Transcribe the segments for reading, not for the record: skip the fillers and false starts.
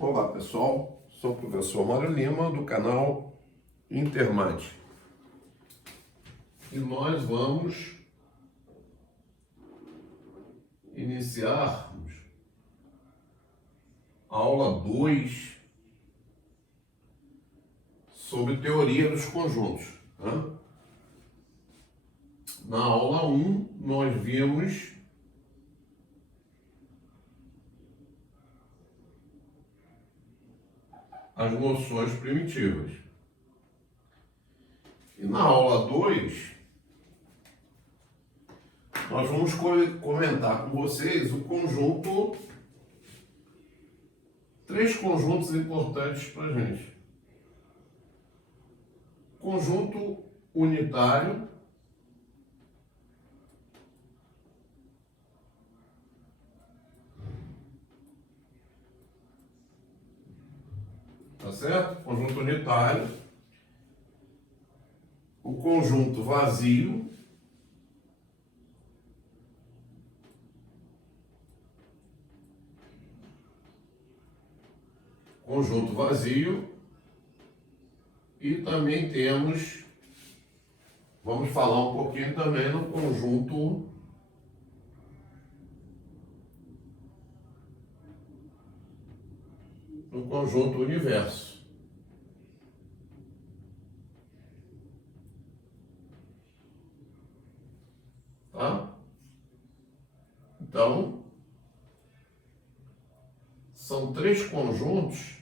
Olá pessoal, sou o professor Mário Lima do canal Intermate e nós vamos iniciarmos a aula 2 sobre teoria dos conjuntos. Na aula 1 nós vimos as noções primitivas. E na aula 2, nós vamos comentar com vocês o conjunto, três conjuntos importantes para a gente. Conjunto unitário, tá certo? Conjunto unitário, o conjunto vazio, e também vamos falar um pouquinho também no conjunto universo. Tá? Então, são três conjuntos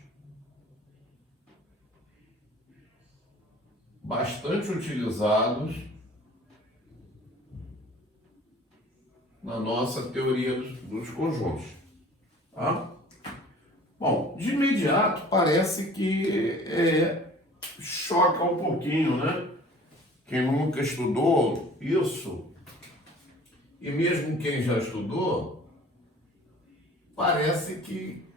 bastante utilizados na nossa teoria dos conjuntos. Tá? Bom, de imediato parece que choca um pouquinho, né? Quem nunca estudou isso, e mesmo quem já estudou, parece que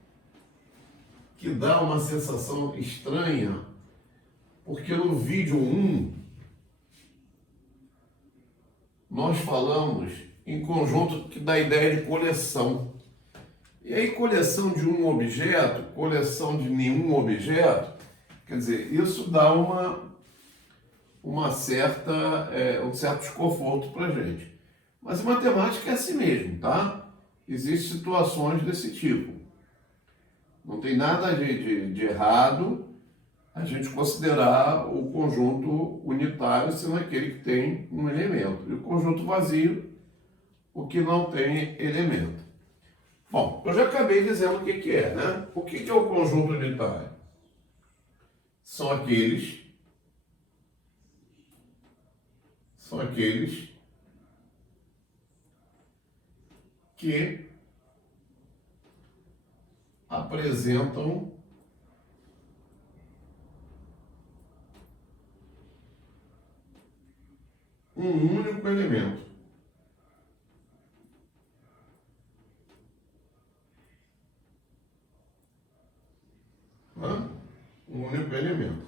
dá uma sensação estranha, porque no vídeo 1 nós falamos em conjunto que dá ideia de coleção. E aí coleção de um objeto, coleção de nenhum objeto, quer dizer, isso dá um certo desconforto para a gente. Mas a matemática é assim mesmo, tá? Existem situações desse tipo. Não tem nada de errado a gente considerar o conjunto unitário sendo aquele que tem um elemento. E o conjunto vazio, o que não tem elemento. Bom, eu já acabei dizendo o que é, né? O que é o conjunto unitário? São aqueles que apresentam um único elemento. Um único elemento.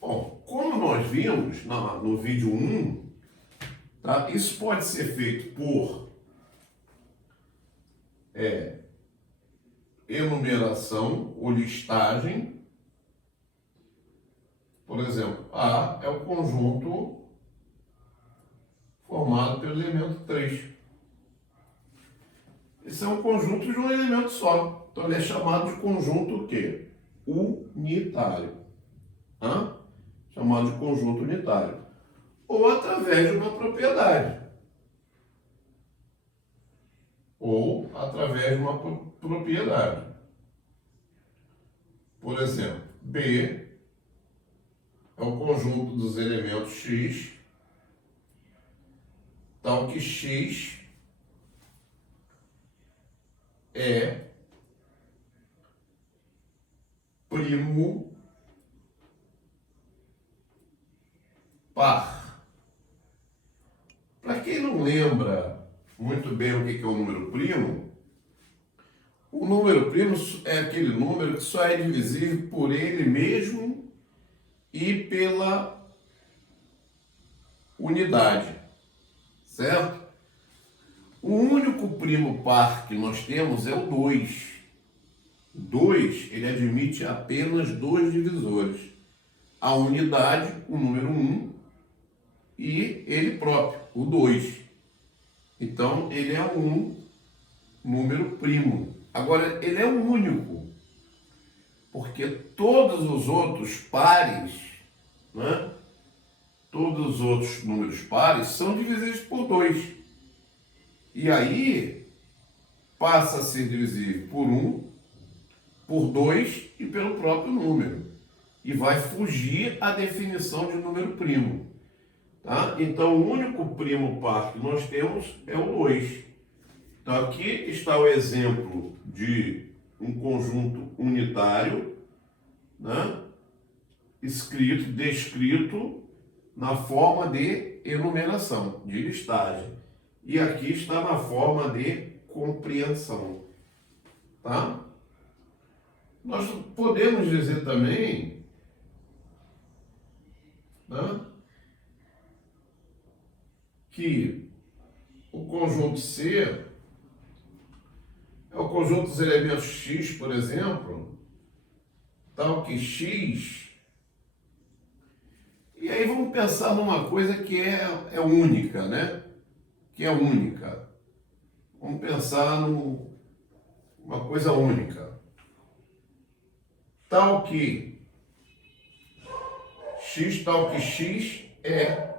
Bom, como nós vimos no vídeo 1, tá? Isso pode ser feito por enumeração ou listagem. Por exemplo, A é o conjunto formado pelo elemento 3. Esse é um conjunto de um elemento só. Então ele é chamado de conjunto o quê? Unitário. Chamado de conjunto unitário. Ou através de uma propriedade. Por exemplo, B é o conjunto dos elementos X, tal que X é primo par. Para quem não lembra muito bem o que é o número primo, o número primo é aquele número que só é divisível por ele mesmo e pela unidade, certo? O único primo par que nós temos é o 2. 2, ele admite apenas dois divisores. A unidade, o número 1, e ele próprio, o 2. Então, ele é um número primo. Agora, ele é o único, porque todos os outros pares, né? Todos os outros números pares são divisíveis por 2. E aí, passa a ser divisível por 1, por 2 e pelo próprio número. E vai fugir a definição de número primo. Tá? Então, o único primo par que nós temos é o 2. Então, aqui está o exemplo de um conjunto unitário, né? Descrito na forma de enumeração, de listagem. E aqui está na forma de compreensão. Tá? Nós podemos dizer também, né, que o conjunto C é o conjunto dos elementos X, por exemplo, tal que X. E aí vamos pensar numa coisa que é única, né? Que é única. Vamos pensar numa coisa única. Tal que X é,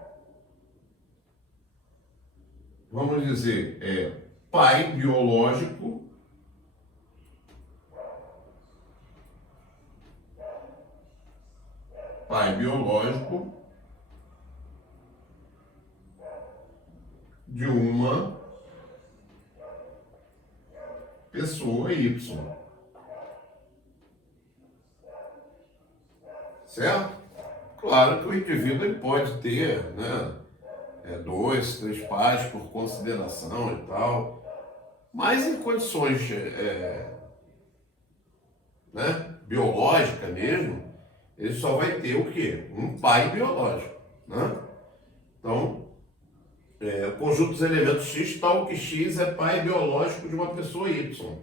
vamos dizer, é pai biológico de uma pessoa Y. Certo? Claro que o indivíduo ele pode ter, né, 2, 3 pais por consideração e tal, mas em condições né, biológicas mesmo, ele só vai ter o quê? Um pai biológico. Né? Então, o conjunto dos elementos X, tal que X é pai biológico de uma pessoa Y.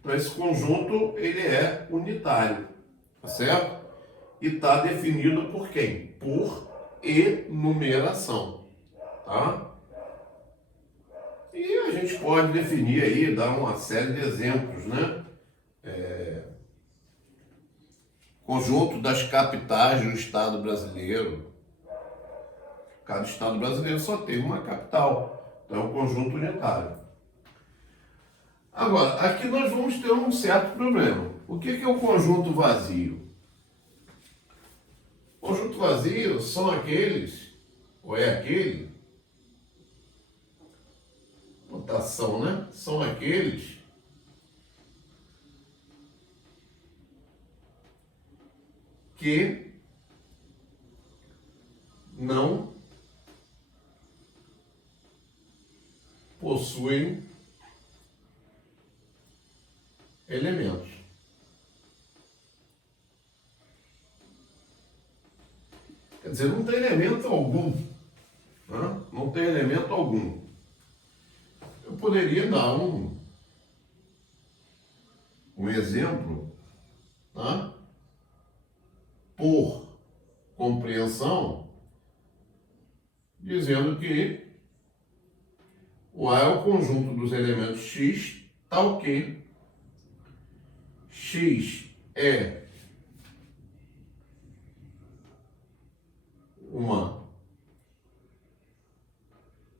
Então, esse conjunto ele é unitário, tá certo? E está definido por quem? Por enumeração. Tá? E a gente pode definir aí, dar uma série de exemplos, né? Conjunto das capitais do Estado brasileiro. Cada Estado brasileiro só tem uma capital. Então é um conjunto unitário. Agora, aqui nós vamos ter um certo problema. O que é o conjunto vazio? O conjunto vazio são aqueles, ou é aquele, notação, né? São aqueles que não possuem elementos. Quer dizer, não tem elemento algum. Né? Não tem elemento algum. Eu poderia dar um exemplo, tá? Por compreensão, dizendo que o A é o conjunto dos elementos X, tal que X é uma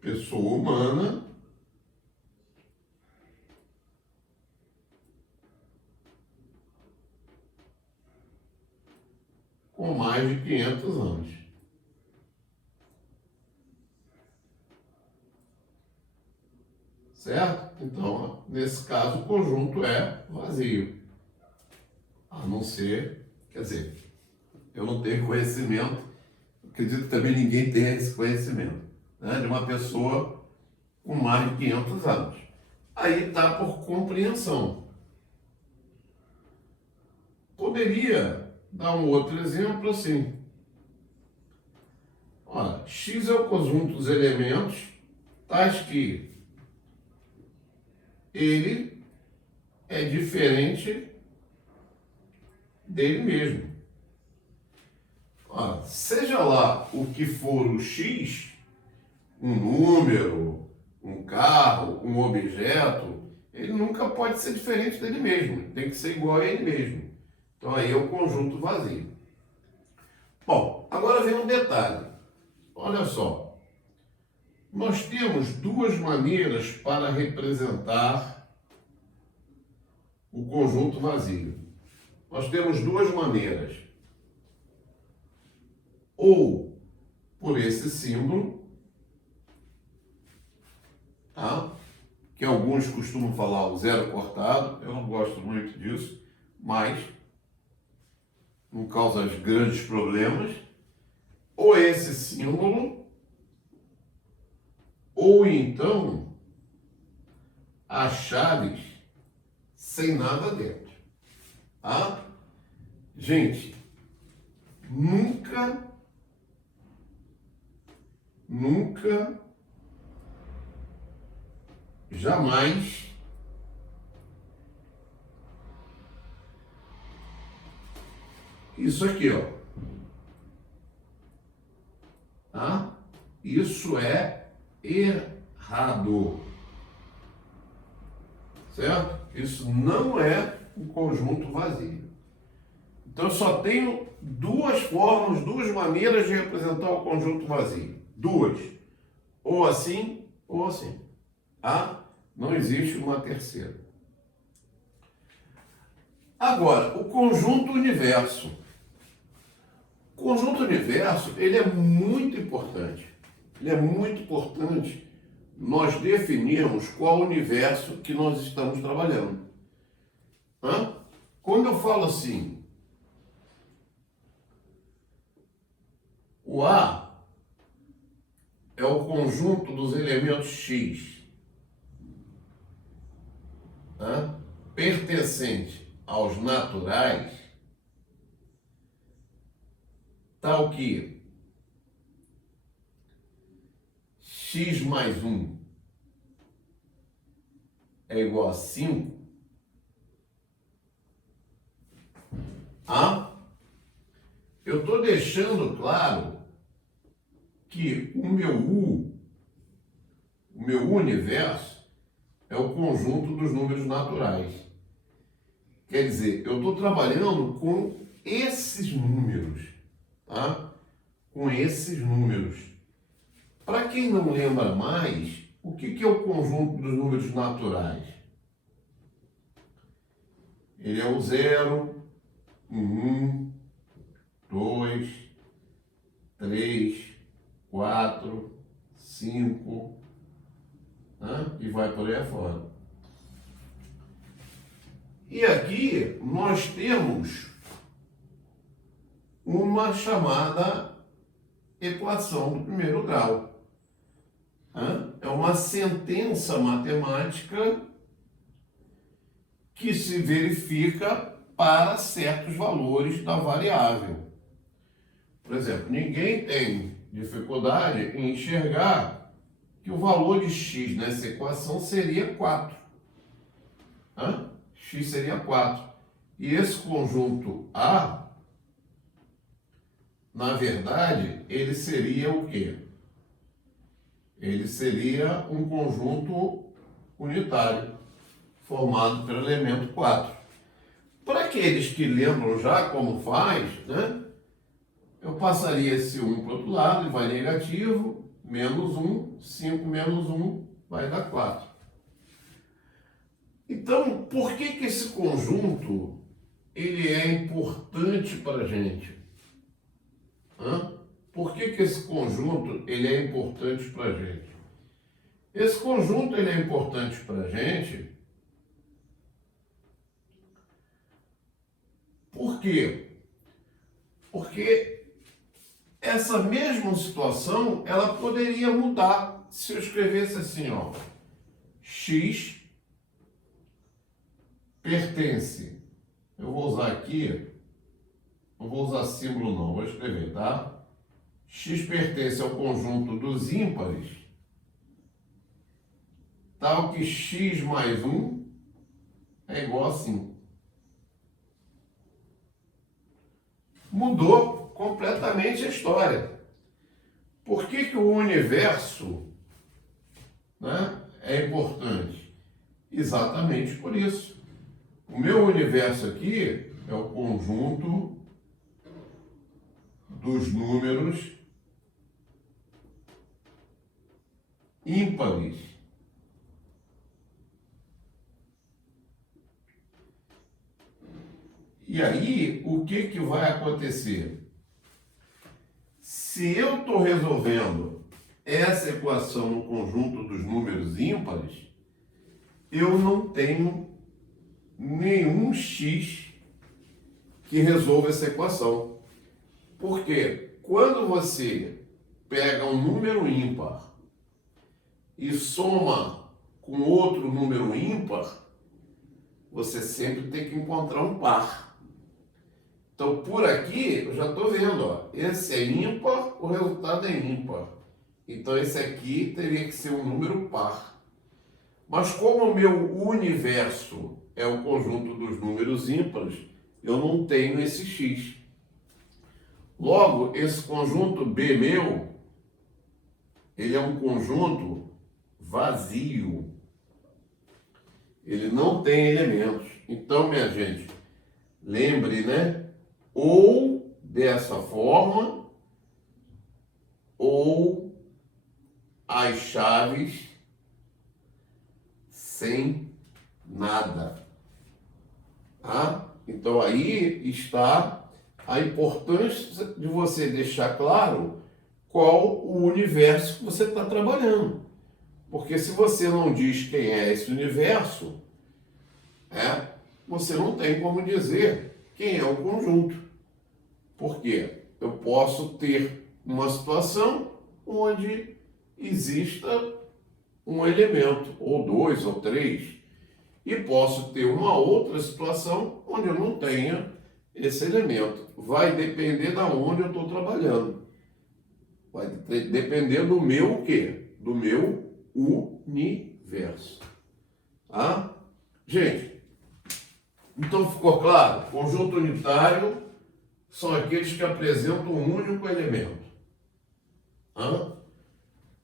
pessoa humana com mais de 500 anos. Certo? Então, nesse caso, o conjunto é vazio. A não ser, quer dizer, eu não tenho conhecimento, acredito que também ninguém tenha esse conhecimento, né, de uma pessoa com mais de 500 anos. Aí está por compreensão. Poderia dar um outro exemplo assim. Olha, X é o conjunto dos elementos tais que ele é diferente dele mesmo. Ora, seja lá o que for o x, um número, um carro, um objeto, ele nunca pode ser diferente dele mesmo, ele tem que ser igual a ele mesmo. Então aí é o conjunto vazio. Bom, agora vem um detalhe. Olha só, nós temos duas maneiras para representar o conjunto vazio. Nós temos duas maneiras. Ou por esse símbolo, tá? Que alguns costumam falar o zero cortado, eu não gosto muito disso, mas não causa grandes problemas. Ou esse símbolo, ou então as chaves sem nada dentro, tá? Gente, nunca jamais isso aqui, ó, tá? Isso é errado, certo? Isso não é um conjunto vazio. Então eu só tenho duas formas, duas maneiras de representar o conjunto vazio. Duas. Ou assim, ou assim. Tá? Não existe uma terceira. Agora, o conjunto universo. O conjunto universo, ele é muito importante. Ele é muito importante nós definirmos qual universo que nós estamos trabalhando. Hã? Quando eu falo assim, o A é o conjunto dos elementos X, tá? Pertencente aos naturais, tal que x mais 1 é igual a 5, eu estou deixando claro que o meu universo é o conjunto dos números naturais. Quer dizer, eu estou trabalhando com esses números, tá? Com esses números. Para quem não lembra mais, o que é o conjunto dos números naturais? Ele é o 0, 1, 2, 3, 4, 5, né? E vai por aí afora. E aqui nós temos uma chamada equação do primeiro grau. É uma sentença matemática que se verifica para certos valores da variável. Por exemplo, ninguém tem dificuldade em enxergar que o valor de x nessa equação seria 4. X seria 4. E esse conjunto A, na verdade, ele seria o quê? Ele seria um conjunto unitário, formado pelo elemento 4. Para aqueles que lembram já como faz, né? Eu passaria esse 1 para o outro lado, e vai negativo, menos 1, 5 menos 1 vai dar 4. Então, por que esse conjunto ele é importante para a gente? Por que esse conjunto ele é importante para a gente? Esse conjunto ele é importante para a gente por quê? Porque essa mesma situação ela poderia mudar se eu escrevesse assim, ó, x pertence. Eu vou usar aqui, não vou usar símbolo não, vou escrever, tá? X pertence ao conjunto dos ímpares, tal que x mais 1 é igual a 5. mudou completamente a história. Por que que o universo, né, é importante? Exatamente por isso. O meu universo aqui é o conjunto dos números ímpares. E aí, o que que vai acontecer? Se eu estou resolvendo essa equação no conjunto dos números ímpares, eu não tenho nenhum x que resolva essa equação. Porque quando você pega um número ímpar e soma com outro número ímpar, você sempre tem que encontrar um par. Então, por aqui, eu já estou vendo, ó, esse é ímpar, o resultado é ímpar. Então, esse aqui teria que ser um número par. Mas como o meu universo é o conjunto dos números ímpares, eu não tenho esse x. Logo, esse conjunto B meu, ele é um conjunto vazio. Ele não tem elementos. Então, minha gente, lembre, né? Ou dessa forma, ou as chaves sem nada. Tá? Então aí está a importância de você deixar claro qual o universo que você está trabalhando. Porque se você não diz quem é esse universo, você não tem como dizer quem é o conjunto. Por quê? Eu posso ter uma situação onde exista um elemento, ou dois, ou três, e posso ter uma outra situação onde eu não tenha esse elemento. Vai depender da onde eu estou trabalhando. Vai depender do meu o quê? Do meu universo. Tá? Gente, então ficou claro? Conjunto unitário são aqueles que apresentam um único elemento.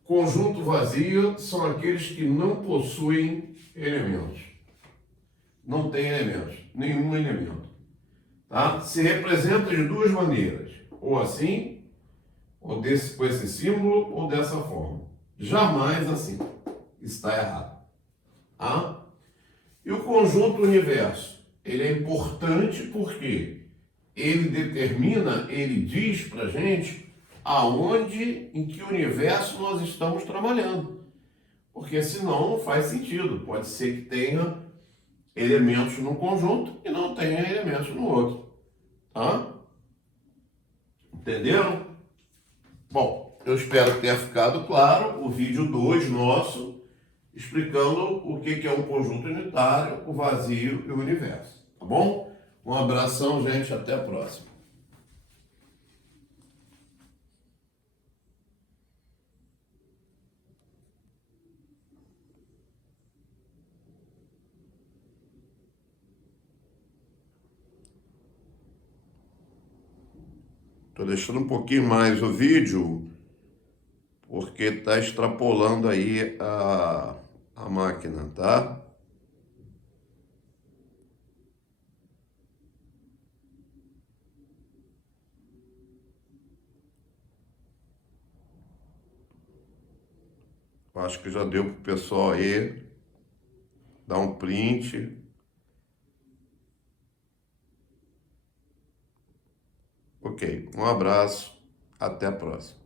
Conjunto vazio são aqueles que não possuem elementos. Não tem elementos, nenhum elemento. Tá? Se representa de duas maneiras, ou assim, ou com esse símbolo, ou dessa forma. Jamais assim. Está errado. Tá? E o conjunto universo? Ele é importante porque ele determina, ele diz para a gente aonde, em que universo nós estamos trabalhando. Porque senão não faz sentido. Pode ser que tenha elementos num conjunto e não tenha elementos no outro. Tá? Entenderam? Bom, eu espero que tenha ficado claro o vídeo 2 nosso, explicando o que é um conjunto unitário, o vazio e o universo. Tá bom? Um abração, gente. Até a próxima. Estou deixando um pouquinho mais o vídeo, porque está extrapolando aí a máquina, tá? Acho que já deu para o pessoal aí dar um print. Ok, um abraço, até a próxima.